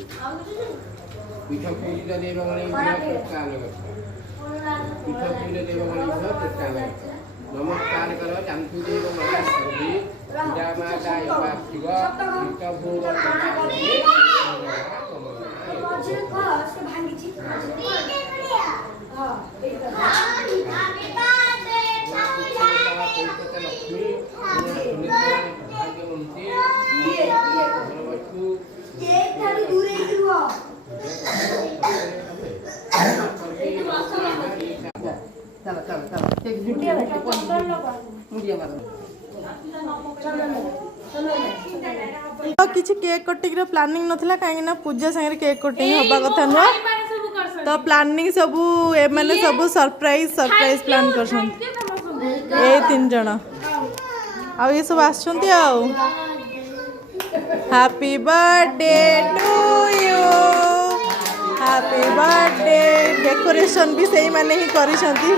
पीठ पूजित देवमणि पीठ पूजित देवमणि नमस्कार कर चांदू देवमणि पूजा माता शिव भोग किसी केक कटिंग प्लानिंग नथिला काहे ना पूजा संगे केक कटिंग होबा कथा न तो प्लानिंग सबू ए माने सबू सरप्राइज प्लान करछन ए 3 जण आ ये सब आछंती आ happy birthday to you happy birthday decoration भी सही माने ही करिसंती